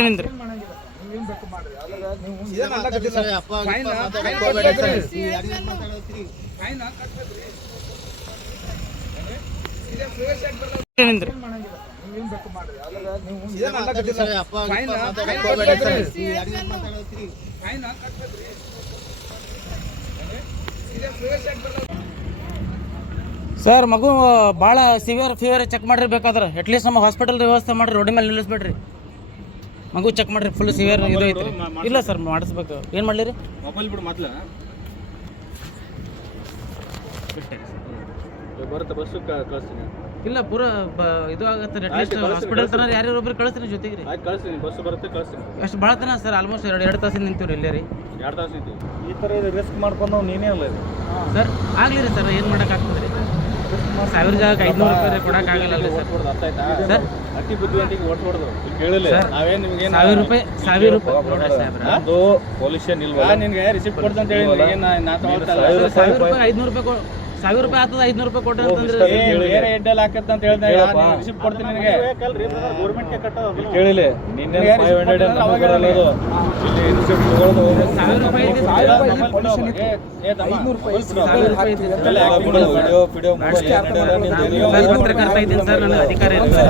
ಏನಂದ್ರಿ ಏನಂದ್ರಿ ಸರ್ ಮಗು ಭಾಳ ಸಿವಿಯರ್ ಫೀವರ್ ಚೆಕ್ ಮಾಡ್ರಿ ಬೇಕಾದ್ರೆ ಅಟ್ಲೀಸ್ಟ್ ನಮ್ಮ ಹಾಸ್ಪಿಟಲ್ ವ್ಯವಸ್ಥೆ ಮಾಡಿರಿ, ರೋಡಿ ಮೇಲೆ ನಿಲ್ಲಿಸ್ಬೇಡ್ರಿ. ಮಗು ಚೆಕ್ ಮಾಡ್ರಿ, ಫುಲ್ ಸಿವಿಯರ್ ಇದು ಐತ್ರಿ. ಇಲ್ಲ ಸರ್ ಮಾಡಿಸ್ಬೇಕು. ಏನು ಮಾಡಲಿ ಮೊಬೈಲ್ ಬಿಡು ಮೊದಲ ಬರುತ್ತೆ ಬಸ್ಸು ಕಳಿಸ್ತೀನಿ. ಇಲ್ಲ ಪೂರ ಇದು ಆಗತ್ತೆ. ಅಟ್ಲೀಸ್ಟ್ ಹಾಸ್ಪಿಟಲ್ ತನ ಯಾರ್ಯಾರು ಒಬ್ರು ಕಳಿಸ್ತೀನಿ ಜೊತೆಗೆ ರೀ. ಆಯ್ತು ಕಳಿಸ್ತೀನಿ, ಬಸ್ಸು ಬರುತ್ತೆ ಕಳಿಸ್ತೀನಿ. ಅಷ್ಟು ಭಾಳ ತನ ಸರ್ ಆಲ್ಮೋಸ್ಟ್ ಎರಡು ತಾಸಿಂದ ನಿಂತೀವ್ರಿ ಇಲ್ಲೇ ರೀ. 2 ತಾಸು ನಿಂತೀವಿ. ಈ ಥರ ರಿಸ್ಕ್ ಮಾಡ್ಕೊಂಡು ನೀನೇ ಅಲ್ಲ ಇದು ಸರ್ ಆಗಲಿ ರೀ ಸರ್, ಏನು ಮಾಡೋಕ್ಕಾಗ್ತದೆ ರೀ. 1000 ಜಾಗಕ್ಕೆ 500 ರೂಪಾಯಿ ಕೊಡೋಕ್ಕಾಗಲ್ಲ ರೀ ಸರ್. ಅರ್ಥ ಆಯ್ತಾ ಸರ್ ಅತಿ ಬುದ್ಧಿವಂತಿಗೆ ಓಡಿಸ್ಬಾರ್ದು. ಕೇಳಿಲ್ಲ ನಾವೇನು ನಿಮ್ಗೆ 1000 ರೂಪಾಯಿ ನೋಡ್ರಿ ಸಾಹೇಬ್ರ, ಅದು ಪೊಲ್ಯೂಷನ್ ಇಲ್ವಾ ನಿನ್ಗೆ ರಿಸಿಪ್ಟ್ ಕೊಡ್ತಂತ ಹೇಳಿ ನಾ ತಗೊಳ್ತಲ್ಲ. 1000 ರೂಪಾಯಿ 500 ರೂಪಾಯಿ 1000 ರೂಪಾಯಿ ಆಗ್ತದೆ, 500 ರೂಪಾಯಿ ಕೊಟ್ಟೆ ಅಂತಂದ್ರೆ ಬೇರೆ ಹೆಡ್ಡಲ್ಲಿ ಹಾಕತ್ತ ಅಂತ ಹೇಳ್ದೆ. ರಿಸಿಪ್ಟ್ ಕೊಡ್ತೀನಿ ನಿನಗೆ. ಗೌರ್ಮೆಂಟ್ಗೆ ಕಟ್ಟೋದು ಕೇಳಿಲ್ಲ ನಿನ್ನೆ 500 ಅವಾಗ ಹೇಳೋದು ಇಲ್ಲಿ ರಿಸಿಪ್ಟ್ ತಗೊಳ್ಳೋದು 1000 ರೂಪಾಯಿ ಇದೆ. 500 ರೂಪಾಯಿ ಪತ್ರಕರ್ತ ಇದ್ದೀನಿ ಸರ್, ನನ್ನ ಅಧಿಕಾರ ಇದೆ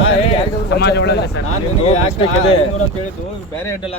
ಸಮಾಜ ಒಳಗೆ ಸರ್. ನಾನು ನಿನಗೆ 500 ಅಂತ ಹೇಳಿದ್ದು ಬೇರೆ ಹೆಡ್ಡಲ್ಲಿ